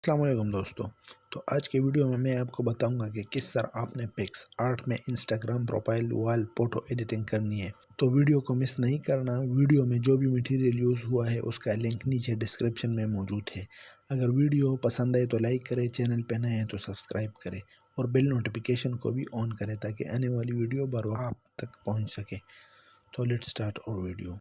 अस्सलाम वालेकुम दोस्तों। तो आज के वीडियो में मैं आपको बताऊंगा कि किस तरह आपने पिक्सआर्ट में Instagram profile wall photo editing करनी है। तो वीडियो को मिस नहीं करना। वीडियो में जो भी मटेरियल यूज़ हुआ है उसका लिंक नीचे डिस्क्रिप्शन में मौजूद है। अगर वीडियो पसंद आए तो लाइक करें, चैनल पर नए हैं तो सब्सक्राइब करें और बेल नोटिफिकेशन को भी ऑन करें ताकि आने वाली वीडियो बर वक्त आप तक पहुँच सके। तो लेट्स स्टार्ट और वीडियो।